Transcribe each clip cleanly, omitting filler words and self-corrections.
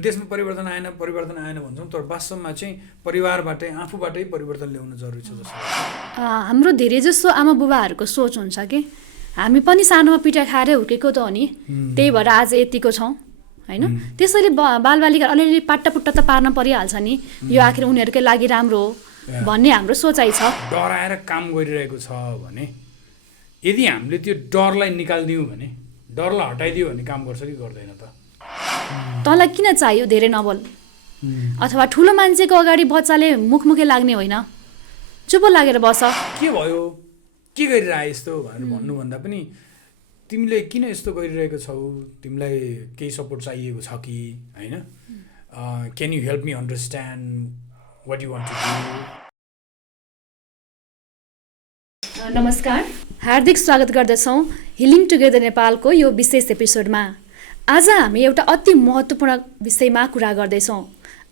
त्यसमा परिवर्तन आएन भन्छौँ, तर वास्तवमा चाहिँ परिवारबाटै आफूबाटै परिवर्तन ल्याउनु जरुरी छ जस्तो लाग्छ। हाम्रो धेरै जसो आमा बुबाहरूको सोच हुन्छ कि हामी पनि सानोमा पिटा खाएरै हुर्केको त हो नि, त्यही भएर आज यतिको छौँ होइन। त्यसैले बालबालिका अलिअलि पाट्टापुट्टा त पार्न परिहाल्छ नि, यो आखिर उनीहरूकै लागि राम्रो हो भन्ने हाम्रो सोचाइ छ। डराएर काम गरिरहेको छ भने यदि हामीले त्यो डरलाई निकालिदियौँ भने, डरलाई हटाइदियो भने काम गर्छ कि गर्दैन त? तँलाई किन चाहियो धेरै नबोल, अथवा ठुलो मान्छेको अगाडि बच्चाले मुखमुखे लाग्ने होइन, चुप लागेर बस। के भयो, के गरिरह यस्तो भनेर भन्नुभन्दा पनि तिमीले किन यस्तो गरिरहेको छौ, तिमीलाई केही सपोर्ट चाहिएको छ कि होइन, can you help me understand what you want to do. नमस्कार, हार्दिक स्वागत गर्दछौँ हिलिङ टुगेदर नेपालको यो विशेष एपिसोडमा। आज हामी एउटा अति महत्त्वपूर्ण विषयमा कुरा गर्दैछौँ,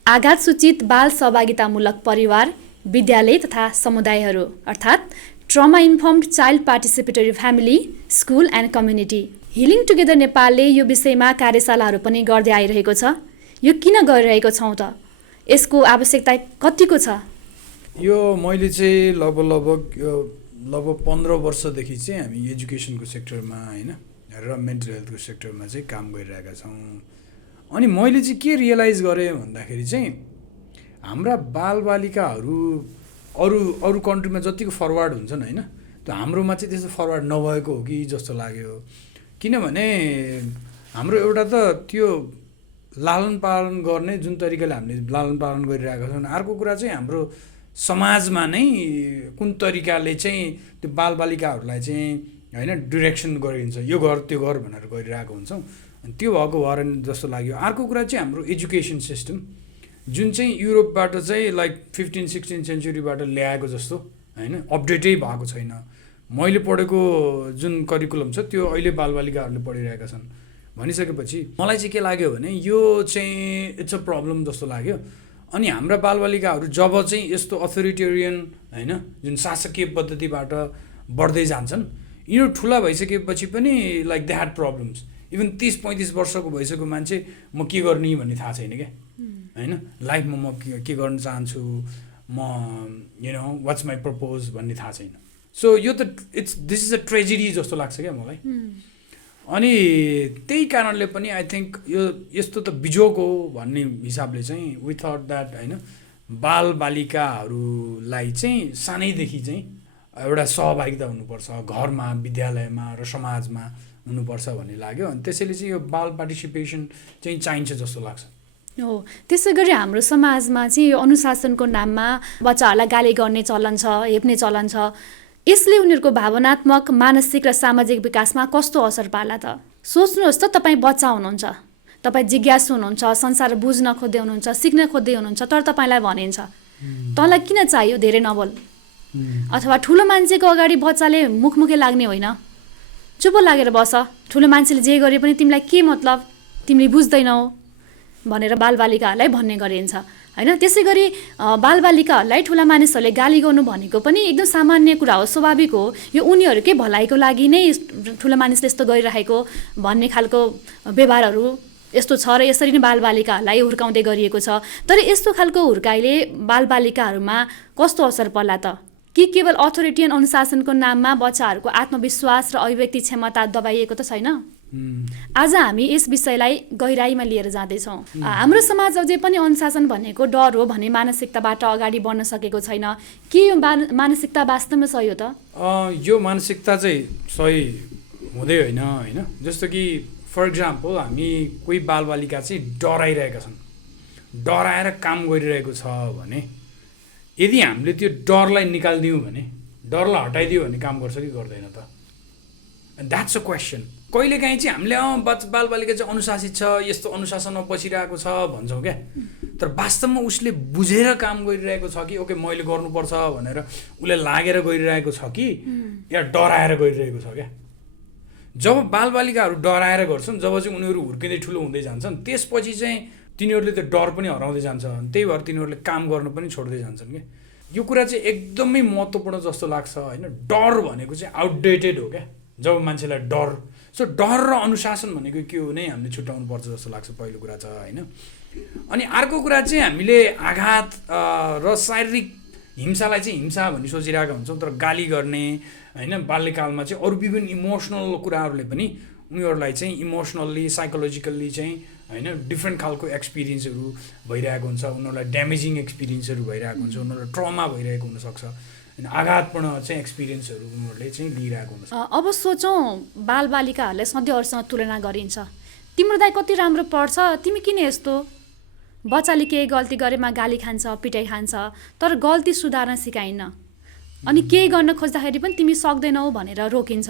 आघात सूचित बाल सहभागितामूलक परिवार, विद्यालय तथा समुदायहरू, अर्थात् trauma informed child participatory family, school and community. Healing together नेपालले यो विषयमा कार्यशालाहरू पनि गर्दै आइरहेको छ। यो किन गरिरहेको छौँ त, यसको आवश्यकता कतिको छ? यो मैले चाहिँ लगभग 15 वर्षदेखि चाहिँ हामी एजुकेसनको सेक्टरमा होइन र मेन्टल हेल्थको सेक्टरमा चाहिँ काम गरिरहेका छौँ। अनि मैले चाहिँ के रियलाइज गरेँ भन्दाखेरि चाहिँ हाम्रा बालबालिकाहरू अरू कन्ट्रीमा जतिको फरवर्ड हुन्छन् होइन, त्यो हाम्रोमा चाहिँ त्यस्तो फरवर्ड नभएको हो कि जस्तो लाग्यो। किनभने हाम्रो एउटा त त्यो लालन पालन गर्ने जुन तरिकाले हामीले लालन पालन गरिरहेका छौँ, अर्को कुरा चाहिँ हाम्रो समाजमा नै कुन तरिकाले चाहिँ त्यो बालबालिकाहरूलाई चाहिँ होइन डिरेक्सन गरिन्छ, यो गर त्यो गर भनेर गरिरहेको हुन्छौँ। अनि त्यो भएको भएर जस्तो लाग्यो। अर्को कुरा चाहिँ हाम्रो एजुकेसन सिस्टम जुन चाहिँ युरोपबाट चाहिँ लाइक 15-16 सेन्चुरीबाट ल्याएको जस्तो होइन, अपडेटै भएको छैन। मैले पढेको जुन करिकुलम छ त्यो अहिले बालबालिकाहरूले पढिरहेका छन् भनिसकेपछि मलाई चाहिँ के लाग्यो भने यो चाहिँ इट्स अ प्रब्लम जस्तो लाग्यो। अनि हाम्रा बालबालिकाहरू जब चाहिँ यस्तो अथोरिटेरियन होइन जुन शासकीय पद्धतिबाट बढ्दै जान्छन्, यिनीहरू ठुला भइसकेपछि पनि like they had problems. Even 30-35 वर्षको भइसकेको मान्छे म के गर्ने भन्ने थाहा छैन क्या होइन, लाइफमा म के गर्न चाहन्छु, म वाट्स माई प्रपोज भन्ने थाहा छैन। सो यो त दिस इज अ ट्रेजेडी जस्तो लाग्छ क्या मलाई। अनि त्यही कारणले पनि आई थिङ्क यो यस्तो त बिजोग हो भन्ने हिसाबले चाहिँ वी थट द्याट होइन बालबालिकाहरूलाई चाहिँ सानैदेखि चाहिँ एउटा सहभागिता हुनुपर्छ, घरमा, विद्यालयमा र समाजमा हुनुपर्छ भन्ने लाग्यो। अनि त्यसैले चाहिँ यो बाल पार्टिसिपेसन चाहिँ चाहिन्छ जस्तो लाग्छ। हो, त्यसै गरी हाम्रो समाजमा चाहिँ यो अनुशासनको नाममा बच्चाहरूलाई गाली गर्ने चलन छ, हेप्ने चलन छ। यसले उनीहरूको भावनात्मक, मानसिक र सामाजिक विकासमा कस्तो असर पार्ला त? सोच्नुहोस् त, तपाईँ बच्चा हुनुहुन्छ, तपाईँ जिज्ञासु हुनुहुन्छ, संसार बुझ्न खोज्दै हुनुहुन्छ, सिक्न खोज्दै हुनुहुन्छ, तर तपाईँलाई भनिन्छ तँलाई किन चाहियो धेरै नबोल, अथवा ठुलो मान्छेको अगाडि बच्चाले मुखमुखे लाग्ने होइन, चुप लागेर बस, ठुलो मान्छेले जे गरे पनि तिमीलाई के मतलब, तिमीले बुझ्दैनौ भनेर बालबालिकाहरूलाई भन्ने गरिन्छ होइन। त्यसै गरी बालबालिकाहरूलाई ठुला मानिसहरूले गाली गर्नु भनेको पनि एकदम सामान्य कुरा हो, स्वाभाविक हो। यो उनीहरूकै भलाइको लागि नै ठुला मानिसले यस्तो गरिरहेको भन्ने खालको व्यवहारहरू यस्तो छ र यसरी नै बालबालिकाहरूलाई हुर्काउँदै गरिएको छ। तर यस्तो खालको हुर्काइले बालबालिकाहरूमा कस्तो असर पर्ला त? कि केवल अथोरिटियन अनुशासनको नाममा बच्चाहरूको आत्मविश्वास र अभिव्यक्ति क्षमता दबाइएको त छैन? आज हामी यस विषयलाई गहिराइमा लिएर जाँदैछौँ। हाम्रो समाज अझै पनि अनुशासन भनेको डर हो भन्ने मानसिकताबाट अगाडि बढ्न सकेको छैन। के यो मानसिकता वास्तवमा सही हो त? यो मानसिकता चाहिँ सही हुँदै होइन। जस्तो कि फर इक्जाम्पल हामी कोही बालबालिका चाहिँ डराइरहेका छन्, डराएर काम गरिरहेको छ भने यदि हामीले त्यो डरलाई निकालिदियौँ भने, डरलाई हटाइदियो भने काम गर्छ कि गर्दैन त? That's a question. कहिलेकाहीँ चाहिँ हामीले बालबालिका चाहिँ अनुशासित छ, यस्तो अनुशासनमा बसिरहेको छ भन्छौँ क्या, तर वास्तवमा उसले बुझेर काम गरिरहेको छ कि ओके मैले गर्नुपर्छ भनेर उसले लागेर गरिरहेको छ कि या डराएर गरिरहेको छ क्या। जब बालबालिकाहरू डराएर गर्छन्, जब चाहिँ उनीहरू हुर्किँदै ठुलो हुँदै जान्छन्, त्यसपछि चाहिँ तिनीहरूले त्यो डर पनि हराउँदै जान्छ। त्यही भएर तिनीहरूले काम गर्न पनि छोड्दै जान्छन् क्या। यो कुरा चाहिँ एकदमै महत्त्वपूर्ण जस्तो लाग्छ होइन। डर भनेको चाहिँ आउटडेटेड हो क्या जब मान्छेलाई डर। सो डर र अनुशासन भनेको के हो नै हामीले छुट्याउनु पर्छ जस्तो लाग्छ। पहिलो कुरा छ होइन। अनि अर्को कुरा चाहिँ हामीले आघात र शारीरिक हिंसालाई चाहिँ हिंसा भन्ने सोचिरहेका हुन्छौँ, तर गाली गर्ने होइन बाल्यकालमा चाहिँ अरू विभिन्न इमोसनल कुराहरूले पनि उनीहरूलाई चाहिँ इमोसनल्ली साइकोलोजिकल्ली चाहिँ होइन डिफ्रेन्ट खालको एक्सपिरियन्सहरू भइरहेको हुन्छ, उनीहरूलाई ड्यामेजिङ एक्सपिरियन्सहरू भइरहेको हुन्छ, उनीहरूलाई ट्रमा भइरहेको हुनसक्छ, होइन आघातपूर्ण चाहिँ एक्सपिरियन्सहरू उनीहरूले चाहिँ लिइरहेको हुन्छ। अब सोचौँ बालबालिकाहरूलाई सधैँ अरूसँग तुलना गरिन्छ, तिम्रो दाइ कति राम्रो पढ्छ, तिमी किन यस्तो, बच्चाले केही गल्ती गरेमा गाली खान्छ, पिटाइ खान्छ, तर गल्ती सुधार्न सिकाइन्न, अनि केही गर्न खोज्दाखेरि पनि तिमी सक्दैनौ भनेर रोकिन्छ,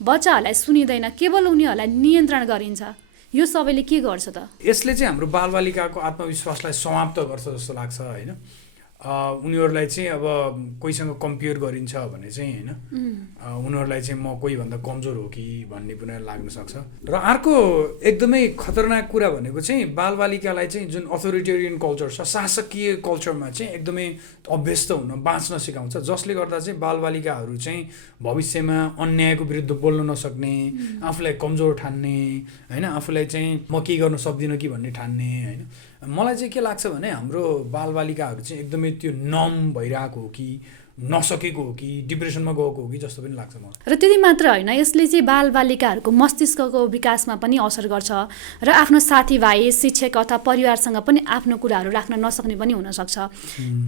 बच्चाहरूलाई सुनिँदैन, केवल उनीहरूलाई नियन्त्रण गरिन्छ। यो सबैले के गर्छ त? यसले चाहिँ हाम्रो बालबालिकाको आत्मविश्वासलाई समाप्त गर्छ जस्तो लाग्छ होइन। उनीहरूलाई चाहिँ अब कोहीसँग कम्पेयर गरिन्छ भने चाहिँ होइन उनीहरूलाई चाहिँ म कोहीभन्दा कमजोर हो कि भन्ने पनि लाग्न सक्छ। र अर्को एकदमै खतरनाक कुरा भनेको चाहिँ बालबालिकालाई चाहिँ जुन अथोरिटेरियन कल्चर छ, शासकीय कल्चरमा चाहिँ एकदमै अभ्यस्त हुन बाँच्न सिकाउँछ, जसले गर्दा चाहिँ बालबालिकाहरू चाहिँ भविष्यमा अन्यायको विरुद्ध बोल्न नसक्ने, आफूलाई कमजोर ठान्ने होइन, आफूलाई चाहिँ म केही गर्न सक्दिनँ कि भन्ने ठान्ने होइन। मलाई चाहिँ के लाग्छ भने हाम्रो बालबालिकाहरू चाहिँ एकदमै त्यो नम भइरहेको हो कि नसकेको हो कि डिप्रेसनमा गएको हो कि जस्तो पनि लाग्छ मलाई। र त्यति मात्र होइन, यसले चाहिँ बालबालिकाहरूको मस्तिष्कको विकासमा पनि असर गर्छ र आफ्नो साथीभाइ, शिक्षक अथवा परिवारसँग पनि आफ्नो कुराहरू राख्न नसक्ने पनि हुनसक्छ।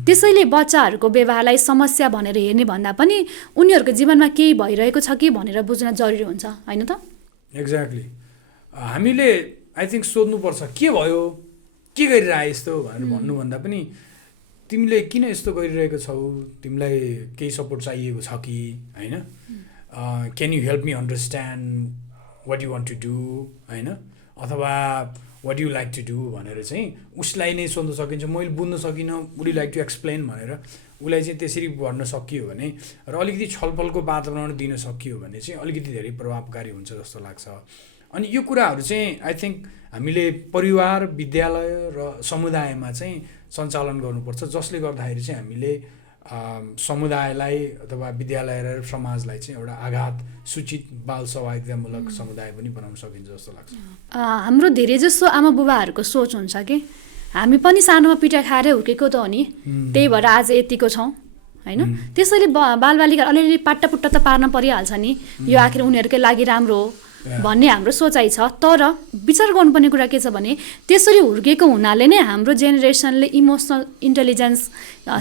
त्यसैले बच्चाहरूको व्यवहारलाई समस्या भनेर हेर्ने भन्दा पनि उनीहरूको जीवनमा केही भइरहेको छ कि भनेर बुझ्न जरुरी हुन्छ, होइन त? एक्ज्याक्टली। हामीले आई थिङ्क सोध्नुपर्छ के भयो, के गरिरह यस्तो भनेर भन्नुभन्दा पनि तिमीले किन यस्तो गरिरहेको छौ, तिमीलाई केही सपोर्ट चाहिएको छ कि होइन, can you help me understand what you want to do होइन, अथवा what you like to do भनेर चाहिँ उसलाई नै सोध्न सकिन्छ। मैले बुझ्न सकिनँ, would you like to explain भनेर उसलाई चाहिँ त्यसरी भन्न सकियो भने र अलिकति छलफलको वातावरण दिन सकियो भने चाहिँ अलिकति धेरै प्रभावकारी हुन्छ जस्तो लाग्छ। अनि यो कुराहरू चाहिँ आई थिङ्क हामीले परिवार, विद्यालय र समुदायमा चाहिँ सञ्चालन गर्नुपर्छ, जसले गर्दाखेरि चाहिँ हामीले समुदायलाई अथवा विद्यालय र समाजलाई चाहिँ एउटा आघात सूचित बाल सहभागितामूलक समुदाय पनि बनाउन सकिन्छ जस्तो लाग्छ। हाम्रो धेरै जसो आमा बुबाहरूको सोच हुन्छ कि हामी पनि सानोमा पिटा खाएरै हुर्केको त हो नि, त्यही भएर आज यतिको छौँ होइन। त्यसैले बालबालिका अलिअलि पाट्टापुट्टा त पार्न परिहाल्छ नि, यो आखिर उनीहरूकै लागि राम्रो हो भन्ने हाम्रो सोचाइ छ। तर विचार गर्नुपर्ने कुरा के छ भने त्यसरी हुर्केको हुनाले नै हाम्रो जेनेरेसनले इमोसनल इन्टेलिजेन्स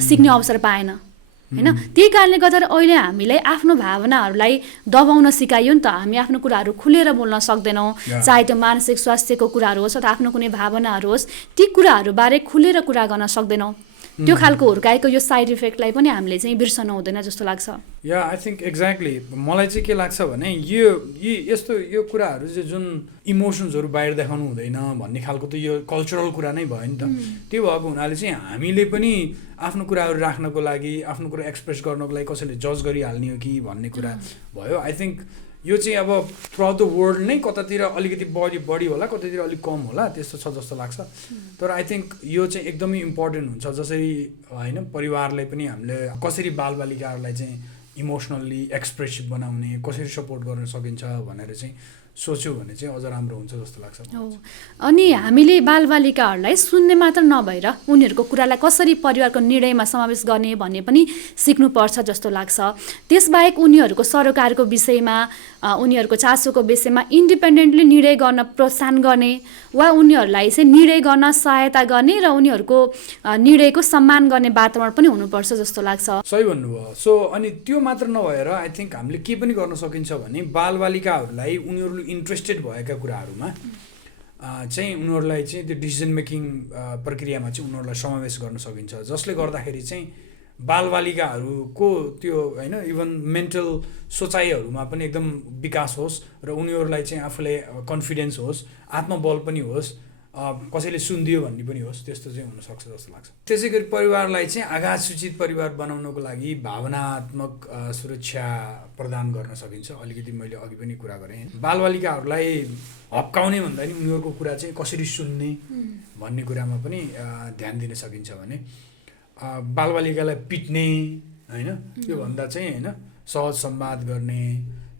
सिक्ने अवसर पाएन होइन। त्यही कारणले गर्दा अहिले हामीलाई आफ्नो भावनाहरूलाई दबाउन सिकाइयो नि त, हामी आफ्नो कुराहरू खुलेर बोल्न सक्दैनौँ, चाहे त्यो मानसिक स्वास्थ्यको कुराहरू होस् अथवा आफ्नो कुनै भावनाहरू होस्, ती कुराहरूबारे खुलेर कुरा गर्न सक्दैनौँ। त्यो खालको हुर्काएको यो साइड इफेक्टलाई पनि हामीले चाहिँ बिर्सनु हुँदैन जस्तो लाग्छ। या आई थिङ्क एक्ज्याक्टली। मलाई चाहिँ के लाग्छ भने यो कुराहरू चाहिँ जुन इमोसन्सहरू बाहिर देखाउनु हुँदैन भन्ने खालको त यो कल्चरल कुरा नै भयो नि त। त्यो भएको हुनाले चाहिँ हामीले पनि आफ्नो कुराहरू राख्नको लागि, आफ्नो कुरा एक्सप्रेस गर्नको लागि कसैले जज गरिहाल्ने हो कि भन्ने कुरा भयो। आई थिङ्क यो चाहिँ अब थ्रुआउट द वर्ल्ड नै कतातिर अलिकति बढी होला, कतातिर अलिक कम होला, त्यस्तो छ जस्तो लाग्छ। तर आई थिङ्क यो चाहिँ एकदमै इम्पोर्टेन्ट हुन्छ, जसरी होइन परिवारले पनि हामीले कसरी बालबालिकाहरूलाई चाहिँ इमोसनल्ली एक्सप्रेसिभ बनाउने, कसरी सपोर्ट गर्न सकिन्छ भनेर चाहिँ सोच्यो भने चाहिँ अझ राम्रो हुन्छ जस्तो लाग्छ। अनि हामीले बालबालिकाहरूलाई सुन्ने मात्र नभएर उनीहरूको कुरालाई कसरी परिवारको निर्णयमा समावेश गर्ने भन्ने पनि सिक्नुपर्छ जस्तो लाग्छ। त्यसबाहेक उनीहरूको सरोकारको विषयमा, उनीहरूको चासोको विषयमा इन्डिपेन्डेन्टली निर्णय गर्न प्रोत्साहन गर्ने वा उनीहरूलाई चाहिँ निर्णय गर्न सहायता गर्ने र उनीहरूको निर्णयको सम्मान गर्ने वातावरण पनि हुनुपर्छ जस्तो लाग्छ। सही भन्नुभयो। सो अनि त्यो मात्र नभएर आई थिङ्क हामीले के पनि गर्न सकिन्छ भने बालबालिकाहरूलाई उनीहरूले इन्ट्रेस्टेड भएका कुराहरूमा चाहिँ उनीहरूलाई चाहिँ त्यो डिसिजन मेकिङ प्रक्रियामा चाहिँ उनीहरूलाई समावेश गर्न सकिन्छ, जसले गर्दाखेरि चाहिँ बालबालिकाहरूको त्यो होइन इभन मेन्टल सोचाइहरूमा पनि एकदम विकास होस् र उनीहरूलाई चाहिँ आफूलाई कन्फिडेन्स होस्, आत्मबल पनि होस्, कसैले सुनिदियो भन्ने पनि होस्, त्यस्तो चाहिँ हुनसक्छ जस्तो लाग्छ। त्यसै गरी परिवारलाई चाहिँ आघात सूचित परिवार बनाउनको लागि भावनात्मक सुरक्षा प्रदान गर्न सकिन्छ। अलिकति मैले अघि पनि कुरा गरेँ, बालबालिकाहरूलाई हप्काउने भन्दा नि उनीहरूको कुरा चाहिँ कसरी सुन्ने भन्ने कुरामा पनि ध्यान दिन सकिन्छ भने बालबालिकालाई पिट्ने होइन त्योभन्दा चाहिँ होइन सहज संवाद गर्ने,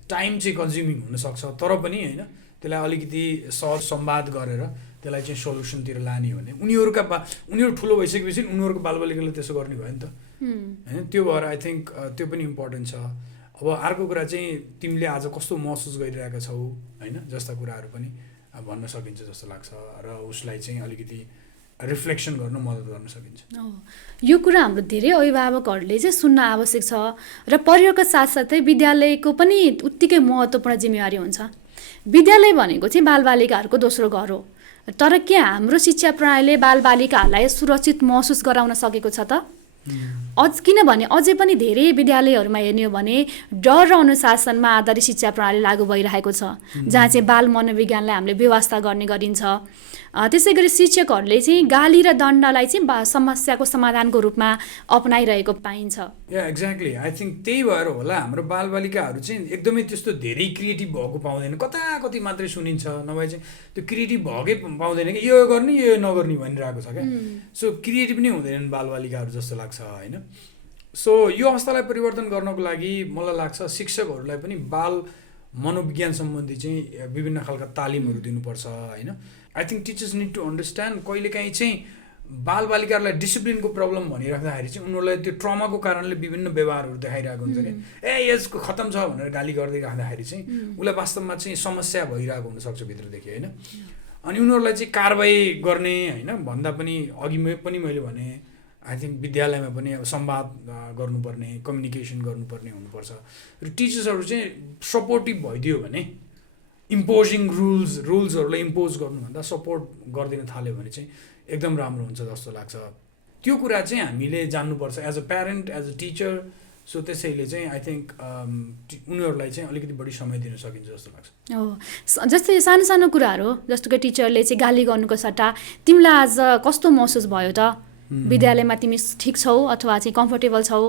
टाइम चाहिँ कन्ज्युमिङ हुनसक्छ तर पनि होइन त्यसलाई अलिकति सहज संवाद गरेर त्यसलाई चाहिँ सल्युसनतिर लाने भने उनीहरू ठुलो भइसकेपछि उनीहरूको बालबालिकाले त्यसो गर्ने भयो नि त होइन। त्यो भएर आई थिङ्क त्यो पनि इम्पोर्टेन्ट छ। अब अर्को कुरा चाहिँ तिमीले आज कस्तो महसुस गरिरहेका छौ होइन, जस्ता कुराहरू पनि भन्न सकिन्छ जस्तो लाग्छ र उसलाई चाहिँ अलिकति रिफ्लेक्सन गर्न मद्दत गर्न सकिन्छ। यो कुरा हाम्रो धेरै अभिभावकहरूले चाहिँ सुन्न आवश्यक छ र परिवारको साथसाथै विद्यालयको पनि उत्तिकै महत्त्वपूर्ण जिम्मेवारी हुन्छ। विद्यालय भनेको चाहिँ बालबालिकाहरूको दोस्रो घर हो, तर के हाम्रो शिक्षा प्रणालीले बालबालिकाहरूलाई सुरक्षित महसुस गराउन सकेको छ त? किनभने अझै पनि धेरै विद्यालयहरूमा हेर्ने हो भने डर र अनुशासनमा आधारित शिक्षा प्रणाली लागू भइरहेको छ, जहाँ चाहिँ बाल मनोविज्ञानलाई हामीले व्यवस्था गर्ने गरिन्छ। त्यसै गरी शिक्षकहरूले चाहिँ गाली र दण्डलाई चाहिँ समस्याको समाधानको रूपमा अपनाइरहेको पाइन्छ। एक्ज्याक्टली, आई थिङ्क त्यही भएर होला हाम्रो बालबालिकाहरू चाहिँ एकदमै त्यस्तो धेरै क्रिएटिभ भएको पाउँदैन, कति मात्रै सुनिन्छ, नभए चाहिँ त्यो क्रिएटिभ भएकै पाउँदैन कि यो गर्ने यो नगर्ने भनिरहेको छ क्या। सो क्रिएटिभ नै हुँदैनन् बालबालिकाहरू जस्तो लाग्छ होइन। सो यो अवस्थालाई परिवर्तन गर्नको लागि मलाई लाग्छ शिक्षकहरूलाई पनि बाल मनोविज्ञान सम्बन्धी चाहिँ विभिन्न खालका तालिमहरू दिनुपर्छ होइन। I think teachers need to understand कहिलेकाहीँ चाहिँ बालबालिकाहरूलाई डिसिप्लिनको प्रब्लम भनिराख्दाखेरि चाहिँ उनीहरूलाई त्यो ट्रमाको कारणले विभिन्न व्यवहारहरू देखाइरहेको हुन्छ कि यसको खतम छ भनेर गाली गर्दै राख्दाखेरि चाहिँ उसलाई वास्तवमा चाहिँ समस्या भइरहेको हुनसक्छ भित्रदेखि होइन। अनि उनीहरूलाई चाहिँ कारबाही गर्ने होइन भन्दा पनि अघि पनि मैले भने आई थिङ्क विद्यालयमा पनि अब संवाद गर्नुपर्ने, कम्युनिकेसन गर्नुपर्ने हुनुपर्छ र टिचर्सहरू चाहिँ सपोर्टिभ भइदियो भने इम्पोजिङ रुल्सहरूलाई इम्पोज गर्नुभन्दा सपोर्ट गरिदिन थाल्यो भने चाहिँ एकदम राम्रो हुन्छ जस्तो लाग्छ। त्यो कुरा चाहिँ हामीले जान्नुपर्छ as a parent, as a teacher. So त्यसैले चाहिँ आई थिङ्क उनीहरूलाई चाहिँ अलिकति बढी समय दिन सकिन्छ जस्तो लाग्छ। हो, जस्तै सानो सानो कुराहरू जस्तो कि टिचरले चाहिँ गाली गर्नुको सट्टा तिमीलाई आज कस्तो महसुस भयो त, विद्यालयमा तिमी ठिक छौ अथवा चाहिँ कम्फर्टेबल छौ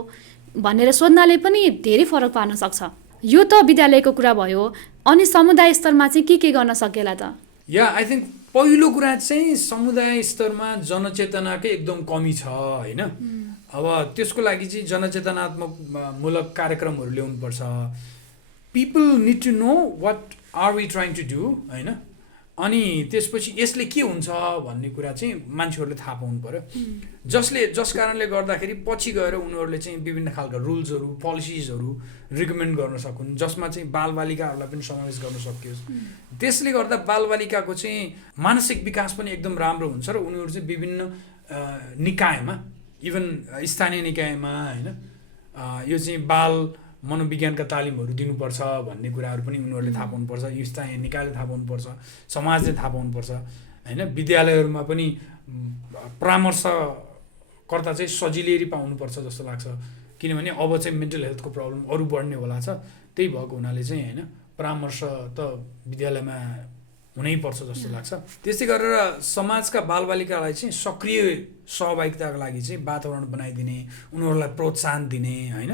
भनेर सोध्नाले पनि धेरै फरक पार्न सक्छ। यो त विद्यालयको कुरा भयो, अनि समुदाय स्तरमा चाहिँ के गर्न सकेला त? आई थिङ्क पहिलो कुरा चाहिँ समुदाय स्तरमा जनचेतनाकै एकदम कमी छ होइन। अब त्यसको लागि चाहिँ जनचेतनात्मक मूलक कार्यक्रमहरू ल्याउनुपर्छ। People need to know what are we trying to do होइन। अनि त्यसपछि यसले के हुन्छ भन्ने कुरा चाहिँ मान्छेहरूले थाहा पाउनु पऱ्यो, जस कारणले गर्दाखेरि पछि गएर उनीहरूले चाहिँ विभिन्न खालका रुल्सहरू पोलिसिजहरू रिकमेन्ड गर्न सकुन्, जसमा चाहिँ बालबालिकाहरूलाई पनि समावेश गर्न सकियोस्। त्यसले गर्दा बालबालिकाको चाहिँ मानसिक विकास पनि एकदम राम्रो हुन्छ र उनीहरू चाहिँ विभिन्न निकायमा, इभन स्थानीय निकायमा होइन यो चाहिँ बाल मनोविज्ञानका तालिमहरू दिनुपर्छ भन्ने कुराहरू पनि उनीहरूले थाहा पाउनुपर्छ, स्थानीय निकायले थाहा पाउनुपर्छ, समाजले थाहा पाउनुपर्छ होइन। विद्यालयहरूमा पनि परामर्शकर्ता चाहिँ सजिलै पाउनुपर्छ जस्तो लाग्छ, किनभने अब चाहिँ मेन्टल हेल्थको प्रब्लम अरू बढ्ने होला छ। त्यही भएको हुनाले चाहिँ होइन परामर्श त विद्यालयमा हुनैपर्छ जस्तो लाग्छ। त्यस्तै गरेर समाजका बालबालिकालाई चाहिँ सक्रिय सहभागिताको लागि चाहिँ वातावरण बनाइदिने, उनीहरूलाई प्रोत्साहन दिने होइन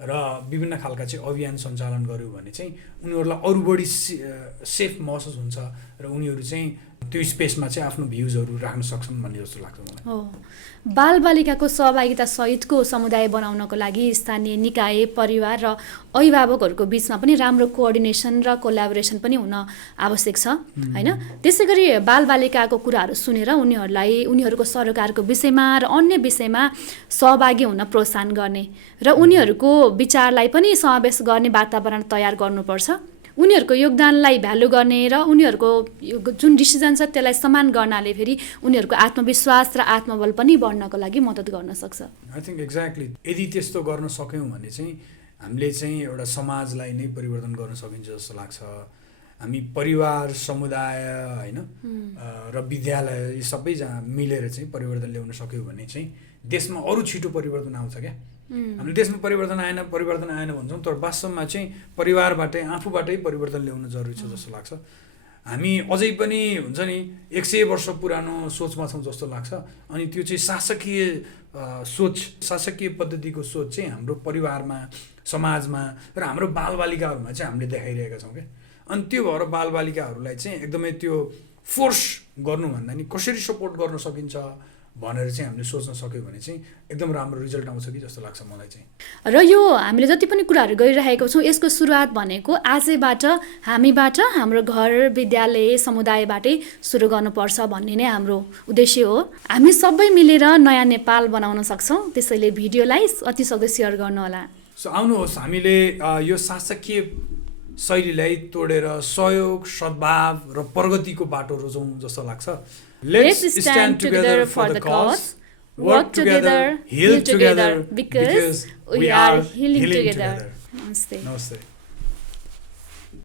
र विभिन्न खालका चाहिँ अभियान सञ्चालन गर्यो भने चाहिँ उनीहरूलाई अरू बढी सेफ महसुस हुन्छ र उनीहरू चाहिँ त्यो स्पेसमा चाहिँ आफ्नो भ्युजहरू राख्न सक्छन् भन्ने जस्तो लाग्छ मलाई। हो, बालबालिकाको सहभागिता सहितको समुदाय बनाउनको लागि स्थानीय निकाय, परिवार र अभिभावकहरूको बिचमा पनि राम्रो कोअर्डिनेसन र कोल्याबोरेसन पनि हुन आवश्यक छ होइन। त्यसै गरी बालबालिकाको कुराहरू सुनेर उनीहरूको सरोकारको विषयमा र अन्य विषयमा सहभागी हुन प्रोत्साहन गर्ने र उनीहरूको विचारलाई पनि समावेश गर्ने वातावरण तयार गर्नुपर्छ। उनीहरूको योगदानलाई भ्यालु गर्ने र उनीहरूको जुन डिसिजन छ त्यसलाई सम्मान गर्नाले फेरि उनीहरूको आत्मविश्वास र आत्मबल पनि बढ्नको लागि मद्दत गर्न सक्छ। आई थिङ्क एक्ज्याक्टली यदि त्यस्तो गर्न सक्यौँ भने चाहिँ हामीले चाहिँ एउटा समाजलाई नै परिवर्तन गर्न सकिन्छ जस्तो लाग्छ। हामी परिवार, समुदाय होइन र विद्यालय यी सबैजना मिलेर चाहिँ परिवर्तन ल्याउन सक्यौँ भने चाहिँ देशमा अरू छिटो परिवर्तन आउँछ क्या। हामीले देशमा परिवर्तन आएन भन्छौँ, तर वास्तवमा चाहिँ परिवारबाटै आफूबाटै परिवर्तन ल्याउन जरुरी छ जस्तो लाग्छ। हामी अझै पनि हुन्छ नि 100 वर्ष पुरानो सोचमा छौँ जस्तो लाग्छ। अनि त्यो चाहिँ शासकीय पद्धतिको सोच चाहिँ हाम्रो परिवारमा, समाजमा र हाम्रो बालबालिकाहरूमा चाहिँ हामीले देखाइरहेका छौँ क्या। अनि त्यो भएर बालबालिकाहरूलाई चाहिँ एकदमै त्यो फोर्स गर्नुभन्दा नि कसरी सपोर्ट गर्न सकिन्छ भनेर चाहिँ हामीले सोच्न सक्यो भने चाहिँ एकदम राम्रो रिजल्ट आउँछ कि जस्तो लाग्छ मलाई चाहिँ। र यो हामीले जति पनि कुराहरू गरिरहेको छौँ यसको सुरुवात भनेको आजैबाट हामीबाट हाम्रो घर विद्यालय समुदायबाटै सुरु गर्नुपर्छ भन्ने नै हाम्रो उद्देश्य हो। हामी सबै मिलेर नयाँ नेपाल बनाउन सक्छौँ, त्यसैले भिडियोलाई अतिसक्दो सेयर गर्नुहोला। सो आउनुहोस् हामीले यो शासकीय शैलीलाई तोडेर सहयोग सद्भाव र प्रगतिको बाटो रोजौँ जस्तो लाग्छ। Let's stand together for the cause, work together, heal together, because we are healing together. Namaste. Namaste.